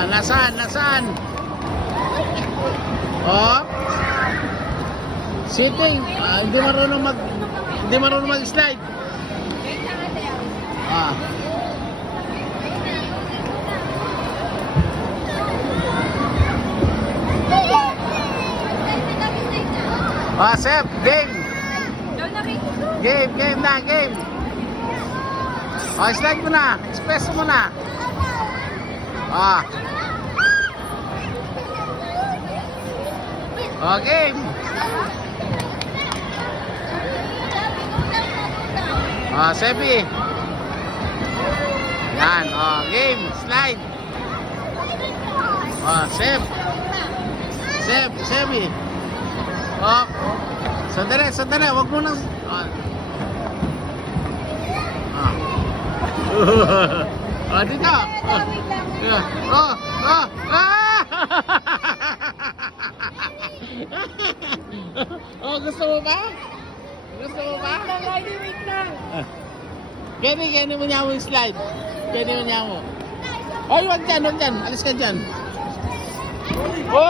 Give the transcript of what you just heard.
Ah, nasaan? Nasaan? Oh. Sitting. Ah, hindi marunong mag-slide. Ah. Ah, Sep, game. Game na, game. Ah, slide mo na. Express mo na. Ah. Oh, game. Ah, Sebi. Yan, oh, game, slide. Ah, Sebi. Oh. Sandali, wag mo nang Ah, dito. Oh. Oh, gusto mo ba? Wait lang. Gani mo niya mo yung slide. Gani mo niya mo. Oy, wag dyan. Alis ka dyan. Hop.